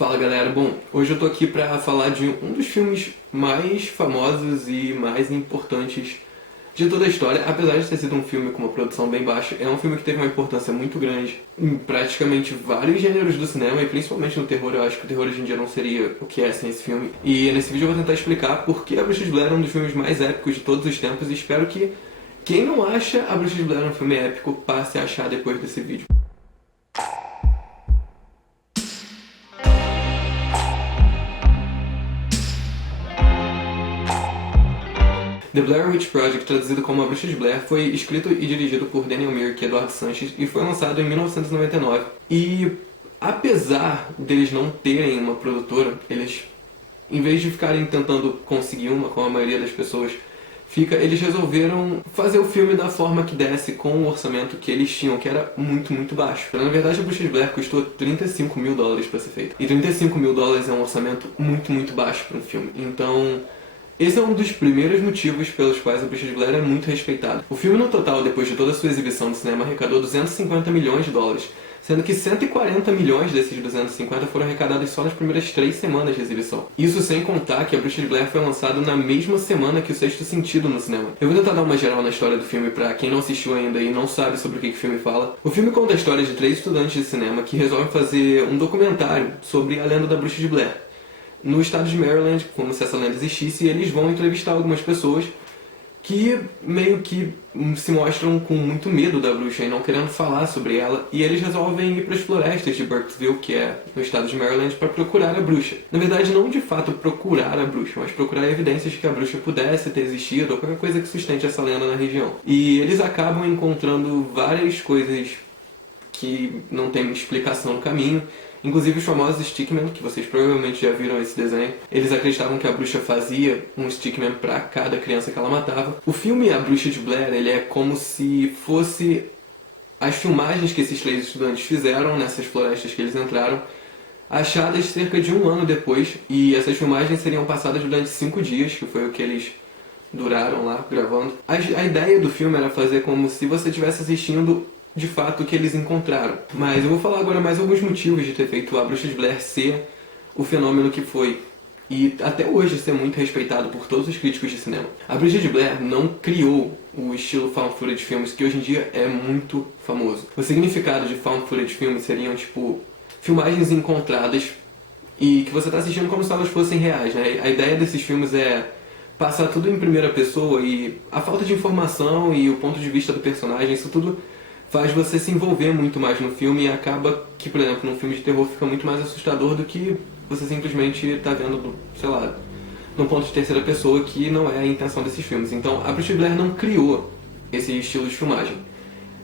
Fala galera, bom, hoje eu tô aqui pra falar de um dos filmes mais famosos e mais importantes de toda a história. Apesar de ter sido um filme com uma produção bem baixa, é um filme que teve uma importância muito grande em praticamente vários gêneros do cinema e principalmente no terror. Eu acho que o terror hoje em dia não seria o que é sem esse filme. E nesse vídeo eu vou tentar explicar por que A Bruxa de Blair é um dos filmes mais épicos de todos os tempos e espero que quem não acha A Bruxa de Blair um filme épico passe a achar depois desse vídeo. The Blair Witch Project, traduzido como A Bruxa de Blair, foi escrito e dirigido por Daniel Myrick e Eduardo Sanches e foi lançado em 1999. E apesar deles não terem uma produtora, eles, em vez de ficarem tentando conseguir uma, como a maioria das pessoas fica, eles resolveram fazer o filme da forma que desse, com o orçamento que eles tinham, que era muito baixo. Na verdade, A Bruxa de Blair custou $35 mil para ser feito. E $35 mil é um orçamento muito baixo para um filme. Então, esse é um dos primeiros motivos pelos quais A Bruxa de Blair é muito respeitado. O filme, no total, depois de toda a sua exibição no cinema, arrecadou $250 milhões, sendo que 140 milhões desses 250 foram arrecadados só nas primeiras 3 semanas de exibição. Isso sem contar que A Bruxa de Blair foi lançado na mesma semana que O Sexto Sentido no cinema. Eu vou tentar dar uma geral na história do filme pra quem não assistiu ainda e não sabe sobre o que o filme fala. O filme conta a história de 3 estudantes de cinema que resolvem fazer um documentário sobre a lenda da Bruxa de Blair no estado de Maryland, como se essa lenda existisse, e eles vão entrevistar algumas pessoas que meio que se mostram com muito medo da bruxa e não querendo falar sobre ela, e eles resolvem ir para as florestas de Burkittsville, que é no estado de Maryland, para procurar a bruxa. Na verdade, não de fato procurar a bruxa, mas procurar evidências de que a bruxa pudesse ter existido ou qualquer coisa que sustente essa lenda na região. E eles acabam encontrando várias coisas que não tem explicação no caminho, inclusive os famosos Stickman, que vocês provavelmente já viram esse desenho. Eles acreditavam que a bruxa fazia um Stickman para cada criança que ela matava. O filme A Bruxa de Blair, ele é como se fosse as filmagens que esses 3 estudantes fizeram nessas florestas que eles entraram, achadas cerca de 1 ano depois, e essas filmagens seriam passadas durante 5 dias, que foi o que eles duraram lá gravando. A ideia do filme era fazer como se você estivesse assistindo de fato o que eles encontraram. Mas eu vou falar agora mais alguns motivos de ter feito A Bruxa de Blair ser o fenômeno que foi e até hoje ser muito respeitado por todos os críticos de cinema. A Bruxa de Blair não criou o estilo found footage filmes, que hoje em dia é muito famoso. O significado de found footage filmes seriam tipo filmagens encontradas e que você está assistindo como se elas fossem reais, né? A ideia desses filmes é passar tudo em primeira pessoa e a falta de informação e o ponto de vista do personagem, isso tudo faz você se envolver muito mais no filme e acaba que, por exemplo, num filme de terror fica muito mais assustador do que você simplesmente está vendo, sei lá, num ponto de terceira pessoa, que não é a intenção desses filmes. Então, A Bruxa de Blair não criou esse estilo de filmagem.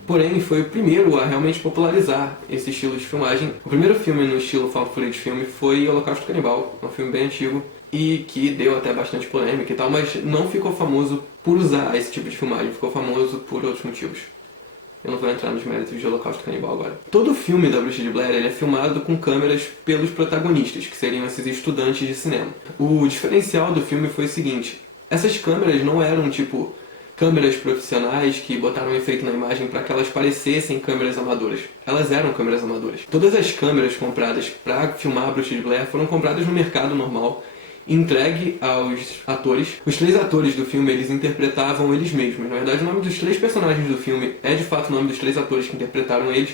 Porém, foi o primeiro a realmente popularizar esse estilo de filmagem. O primeiro filme no estilo found footage filme foi Holocausto Canibal, um filme bem antigo e que deu até bastante polêmica e tal, mas não ficou famoso por usar esse tipo de filmagem, ficou famoso por outros motivos. Eu não vou entrar nos méritos de Holocausto Canibal agora. Todo o filme da Bruxa de Blair ele é filmado com câmeras pelos protagonistas, que seriam esses estudantes de cinema. O diferencial do filme foi o seguinte: essas câmeras não eram tipo câmeras profissionais que botaram um efeito na imagem para que elas parecessem câmeras amadoras. Elas eram câmeras amadoras. Todas as câmeras compradas para filmar a Bruxa de Blair foram compradas no mercado normal, entregue aos atores. Os 3 atores do filme, eles interpretavam eles mesmos. Na verdade, o nome dos 3 personagens do filme é de fato o nome dos 3 atores que interpretaram eles.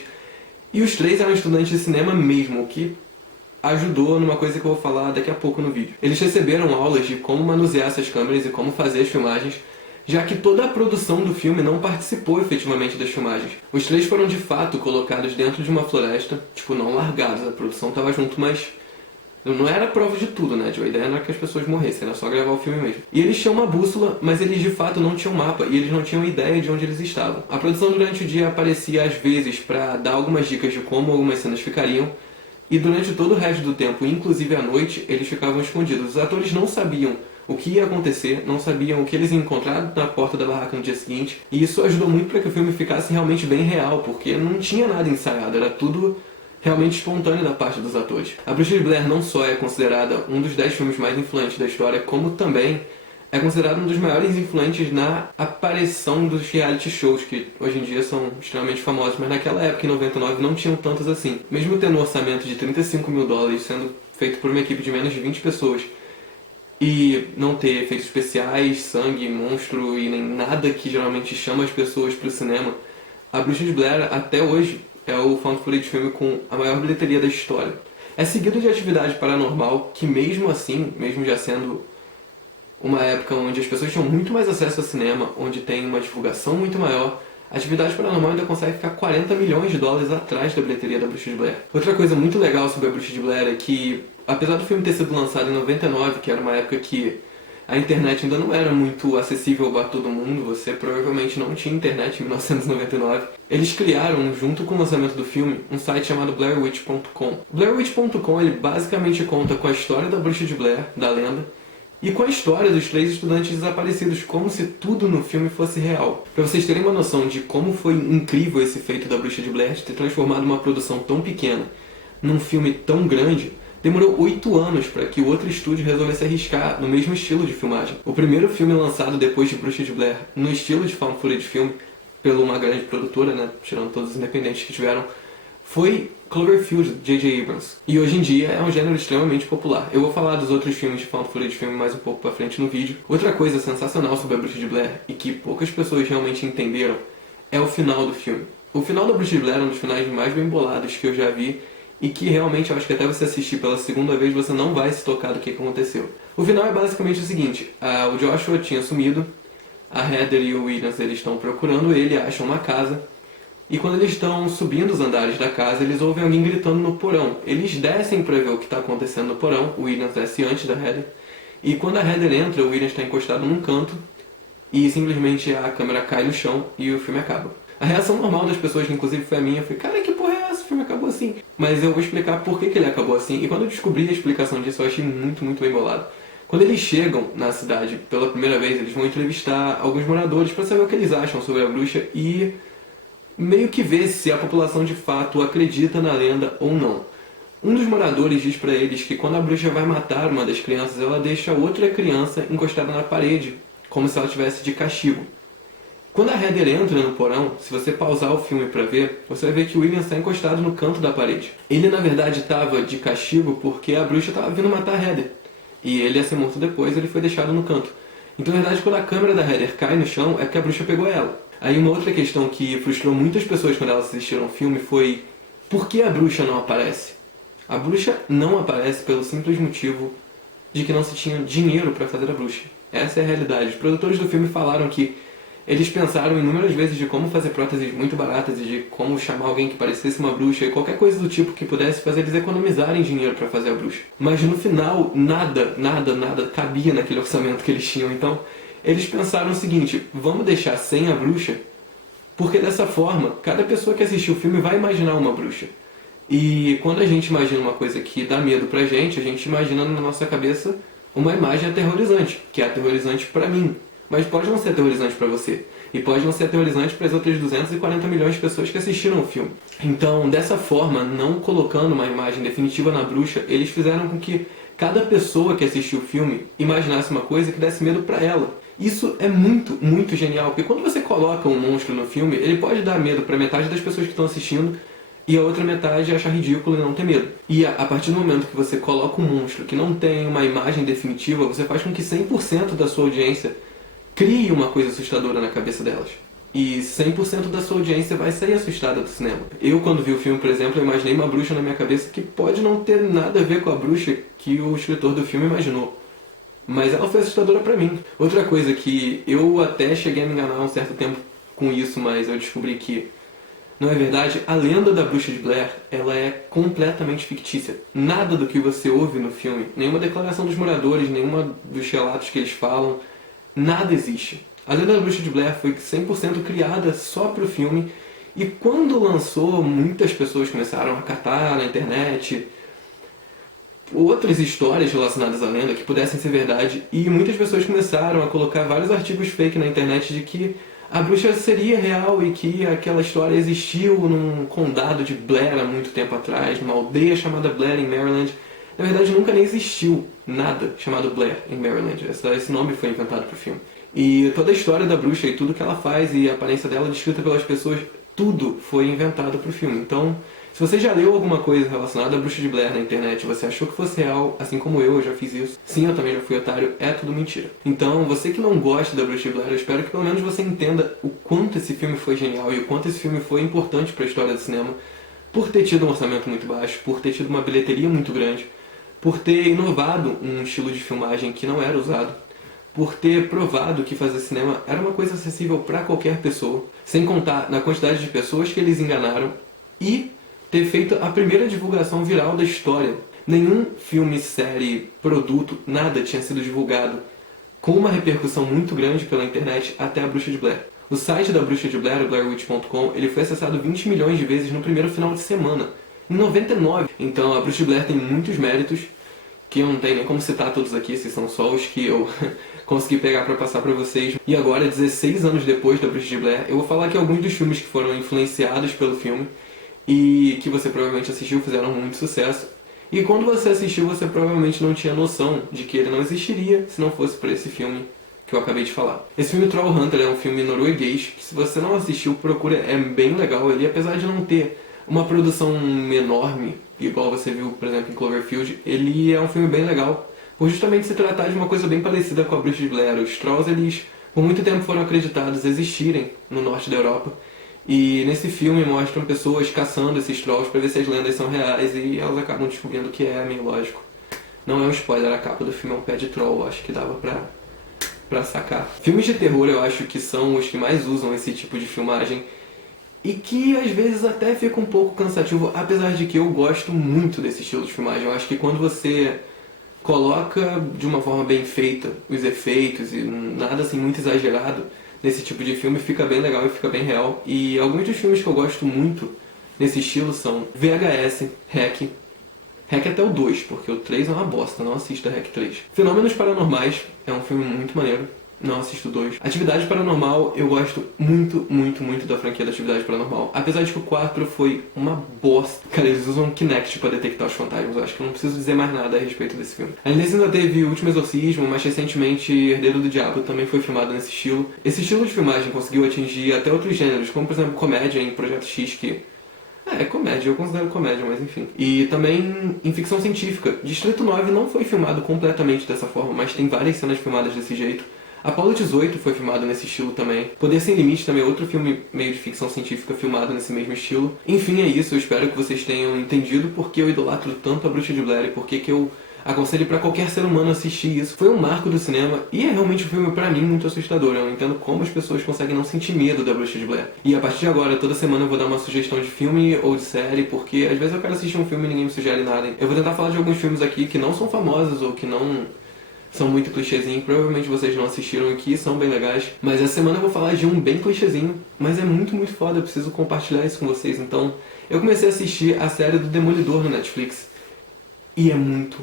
E os 3 eram estudantes de cinema mesmo, o que ajudou numa coisa que eu vou falar daqui a pouco no vídeo. Eles receberam aulas de como manusear essas câmeras e como fazer as filmagens, já que toda a produção do filme não participou efetivamente das filmagens. Os 3 foram de fato colocados dentro de uma floresta, tipo, não largados, a produção estava junto, mas não era prova de tudo, né? A ideia não era que as pessoas morressem, era só gravar o filme mesmo. E eles tinham uma bússola, mas eles de fato não tinham mapa e eles não tinham ideia de onde eles estavam. A produção durante o dia aparecia às vezes para dar algumas dicas de como algumas cenas ficariam, e durante todo o resto do tempo, inclusive à noite, eles ficavam escondidos. Os atores não sabiam o que ia acontecer, não sabiam o que eles iam encontrar na porta da barraca no dia seguinte, e isso ajudou muito para que o filme ficasse realmente bem real, porque não tinha nada ensaiado, era tudo realmente espontâneo da parte dos atores. A Bruxa de Blair não só é considerada um dos 10 filmes mais influentes da história, como também é considerado um dos maiores influentes na aparição dos reality shows, que hoje em dia são extremamente famosos, mas naquela época, em 99, não tinham tantos assim. Mesmo tendo um orçamento de 35 mil dólares, sendo feito por uma equipe de menos de 20 pessoas, e não ter efeitos especiais, sangue, monstro e nem nada que geralmente chama as pessoas para o cinema, A Bruxa de Blair, até hoje, é o found footage filme com a maior bilheteria da história. É seguido de Atividade Paranormal, que mesmo assim, mesmo já sendo uma época onde as pessoas tinham muito mais acesso ao cinema, onde tem uma divulgação muito maior, Atividade Paranormal ainda consegue ficar 40 milhões de dólares atrás da bilheteria da Bruxa de Blair. Outra coisa muito legal sobre a Bruxa de Blair é que, apesar do filme ter sido lançado em 99, que era uma época que a internet ainda não era muito acessível para todo mundo, você provavelmente não tinha internet em 1999, eles criaram, junto com o lançamento do filme, um site chamado BlairWitch.com. BlairWitch.com ele basicamente conta com a história da Bruxa de Blair, da lenda, e com a história dos 3 estudantes desaparecidos, como se tudo no filme fosse real. Para vocês terem uma noção de como foi incrível esse feito da Bruxa de Blair, de ter transformado uma produção tão pequena num filme tão grande, demorou 8 anos para que o outro estúdio resolvesse arriscar no mesmo estilo de filmagem. O primeiro filme lançado depois de Bruxa de Blair, no estilo de found footage film, pela uma grande produtora, né, tirando todos os independentes que tiveram, foi Cloverfield, J.J. Abrams. E hoje em dia é um gênero extremamente popular. Eu vou falar dos outros filmes de found footage film mais um pouco pra frente no vídeo. Outra coisa sensacional sobre a Bruxa de Blair, e que poucas pessoas realmente entenderam, é o final do filme. O final da Bruxa de Blair é um dos finais mais bem bolados que eu já vi, e que realmente eu acho que até você assistir pela segunda vez você não vai se tocar do que aconteceu. O final é basicamente o seguinte: o Joshua tinha sumido, a Heather e o Williams eles estão procurando ele, acham uma casa, e quando eles estão subindo os andares da casa, eles ouvem alguém gritando no porão. Eles descem para ver o que está acontecendo no porão, o Williams desce antes da Heather, e quando a Heather entra, o Williams está encostado num canto, e simplesmente a câmera cai no chão e o filme acaba. A reação normal das pessoas, que inclusive foi a minha, foi: cara, que porra é essa? O filme acabou assim. Mas eu vou explicar por que ele acabou assim, e quando eu descobri a explicação disso, eu achei muito, muito bem bolado. Quando eles chegam na cidade pela primeira vez, eles vão entrevistar alguns moradores para saber o que eles acham sobre a bruxa e meio que ver se a população de fato acredita na lenda ou não. Um dos moradores diz para eles que quando a bruxa vai matar uma das crianças, ela deixa outra criança encostada na parede, como se ela estivesse de castigo. Quando a Heather entra no porão, se você pausar o filme para ver, você vai ver que o William está encostado no canto da parede. Ele na verdade estava de castigo porque a bruxa estava vindo matar a Heather. E ele ia ser morto depois, ele foi deixado no canto. Então na verdade quando a câmera da Heather cai no chão, é porque a bruxa pegou ela. Aí uma outra questão que frustrou muitas pessoas quando elas assistiram o filme foi: por que a bruxa não aparece? A bruxa não aparece pelo simples motivo de que não se tinha dinheiro para fazer a bruxa. Essa é a realidade. Os produtores do filme falaram que eles pensaram inúmeras vezes de como fazer próteses muito baratas e de como chamar alguém que parecesse uma bruxa e qualquer coisa do tipo que pudesse fazer eles economizarem dinheiro para fazer a bruxa. Mas no final, nada cabia naquele orçamento que eles tinham. Então, eles pensaram o seguinte: vamos deixar sem a bruxa, porque dessa forma, cada pessoa que assistir o filme vai imaginar uma bruxa. E quando a gente imagina uma coisa que dá medo pra gente, a gente imagina na nossa cabeça uma imagem aterrorizante, que é aterrorizante pra mim. Mas pode não ser aterrorizante para você. E pode não ser aterrorizante para as outras 240 milhões de pessoas que assistiram o filme. Então, dessa forma, não colocando uma imagem definitiva na bruxa, eles fizeram com que cada pessoa que assistiu o filme imaginasse uma coisa que desse medo para ela. Isso é muito, muito genial, porque quando você coloca um monstro no filme, ele pode dar medo para metade das pessoas que estão assistindo e a outra metade achar ridículo e não ter medo. E a partir do momento que você coloca um monstro que não tem uma imagem definitiva, você faz com que 100% da sua audiência crie uma coisa assustadora na cabeça delas. E 100% da sua audiência vai sair assustada do cinema. Eu, quando vi o filme, por exemplo, eu imaginei uma bruxa na minha cabeça que pode não ter nada a ver com a bruxa que o escritor do filme imaginou. Mas ela foi assustadora pra mim. Outra coisa que eu até cheguei a me enganar um certo tempo com isso, mas eu descobri que não é verdade. A lenda da Bruxa de Blair, ela é completamente fictícia. Nada do que você ouve no filme, nenhuma declaração dos moradores, nenhuma dos relatos que eles falam, nada existe. A lenda da Bruxa de Blair foi 100% criada só para o filme, e quando lançou, muitas pessoas começaram a catar na internet outras histórias relacionadas à lenda que pudessem ser verdade, e muitas pessoas começaram a colocar vários artigos fake na internet de que a bruxa seria real e que aquela história existiu num condado de Blair há muito tempo atrás, numa aldeia chamada Blair em Maryland. Na verdade, nunca nem existiu nada chamado Blair em Maryland. Esse nome foi inventado pro filme. E toda a história da bruxa e tudo que ela faz e a aparência dela descrita pelas pessoas, tudo foi inventado pro filme. Então, se você já leu alguma coisa relacionada à Bruxa de Blair na internet, você achou que fosse real, assim como eu já fiz isso. Sim, eu também já fui otário, é tudo mentira. Então, você que não gosta da Bruxa de Blair, eu espero que pelo menos você entenda o quanto esse filme foi genial e o quanto esse filme foi importante para a história do cinema, por ter tido um orçamento muito baixo, por ter tido uma bilheteria muito grande, por ter inovado um estilo de filmagem que não era usado, por ter provado que fazer cinema era uma coisa acessível para qualquer pessoa, sem contar na quantidade de pessoas que eles enganaram, e ter feito a primeira divulgação viral da história. Nenhum filme, série, produto, nada tinha sido divulgado com uma repercussão muito grande pela internet até a Bruxa de Blair. O site da Bruxa de Blair, o blairwitch.com, ele foi acessado 20 milhões de vezes no primeiro final de semana, em 99. Então a Bruxa de Blair tem muitos méritos, que eu não tenho nem como citar todos aqui, esses são só os que eu consegui pegar para passar para vocês. E agora, 16 anos depois da Bruxa de Blair, eu vou falar aqui alguns dos filmes que foram influenciados pelo filme e que você provavelmente assistiu, fizeram muito sucesso. E quando você assistiu, você provavelmente não tinha noção de que ele não existiria se não fosse por esse filme que eu acabei de falar. Esse filme Trollhunter é um filme norueguês, que se você não assistiu, procura, é bem legal. Ele, apesar de não ter uma produção enorme, igual você viu, por exemplo, em Cloverfield, ele é um filme bem legal, por justamente se tratar de uma coisa bem parecida com a Bruxa de Blair. Os Trolls, eles, por muito tempo, foram acreditados existirem no norte da Europa, e nesse filme mostram pessoas caçando esses Trolls para ver se as lendas são reais, e elas acabam descobrindo que é meio lógico. Não é um spoiler, a capa do filme é um pé de troll, acho que dava pra sacar. Filmes de terror eu acho que são os que mais usam esse tipo de filmagem, e que às vezes até fica um pouco cansativo, apesar de que eu gosto muito desse estilo de filmagem. Eu acho que quando você coloca de uma forma bem feita os efeitos e nada assim muito exagerado nesse tipo de filme, fica bem legal e fica bem real. E alguns dos filmes que eu gosto muito nesse estilo são VHS, REC até o 2, porque o 3 é uma bosta, não assista REC 3. Fenômenos Paranormais é um filme muito maneiro, não assisto o 2. Atividade Paranormal, eu gosto muito, muito, muito da franquia da Atividade Paranormal. Apesar de que o 4 foi uma bosta. Cara, eles usam Kinect pra detectar os fantasmas. Eu acho que eu não preciso dizer mais nada a respeito desse filme. Além disso, ainda teve O Último Exorcismo, mais recentemente Herdeiro do Diabo também foi filmado nesse estilo. Esse estilo de filmagem conseguiu atingir até outros gêneros, como por exemplo comédia em Projeto X, que é comédia, eu considero comédia, mas enfim. E também em ficção científica. Distrito 9 não foi filmado completamente dessa forma, mas tem várias cenas filmadas desse jeito. Apollo 18 foi filmado nesse estilo também. Poder Sem Limite também é outro filme meio de ficção científica filmado nesse mesmo estilo. Enfim, é isso. Eu espero que vocês tenham entendido porque eu idolatro tanto a Bruxa de Blair e porque eu aconselho pra qualquer ser humano assistir isso. Foi um marco do cinema e é realmente um filme pra mim muito assustador. Eu não entendo como as pessoas conseguem não sentir medo da Bruxa de Blair. E a partir de agora, toda semana eu vou dar uma sugestão de filme ou de série, porque às vezes eu quero assistir um filme e ninguém me sugere nada. Eu vou tentar falar de alguns filmes aqui que não são famosos ou que não são muito clichêzinhos, provavelmente vocês não assistiram aqui, são bem legais. Mas essa semana eu vou falar de um bem clichêzinho, mas é muito, muito foda, eu preciso compartilhar isso com vocês. Então, eu comecei a assistir a série do Demolidor no Netflix, e é muito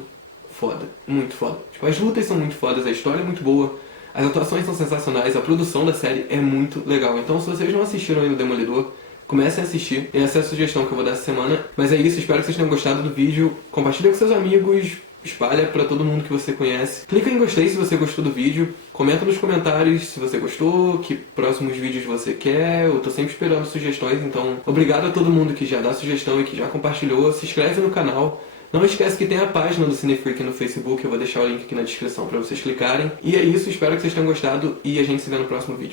foda, muito foda. Tipo, as lutas são muito fodas, a história é muito boa, as atuações são sensacionais, a produção da série é muito legal. Então, se vocês não assistiram ainda o Demolidor, comecem a assistir. Essa é a sugestão que eu vou dar essa semana. Mas é isso, espero que vocês tenham gostado do vídeo. Compartilha com seus amigos, espalha pra todo mundo que você conhece. Clica em gostei se você gostou do vídeo. Comenta nos comentários se você gostou, que próximos vídeos você quer. Eu tô sempre esperando sugestões, então obrigado a todo mundo que já dá sugestão e que já compartilhou. Se inscreve no canal. Não esquece que tem a página do Cinefreak no Facebook, eu vou deixar o link aqui na descrição pra vocês clicarem. E é isso, espero que vocês tenham gostado e a gente se vê no próximo vídeo.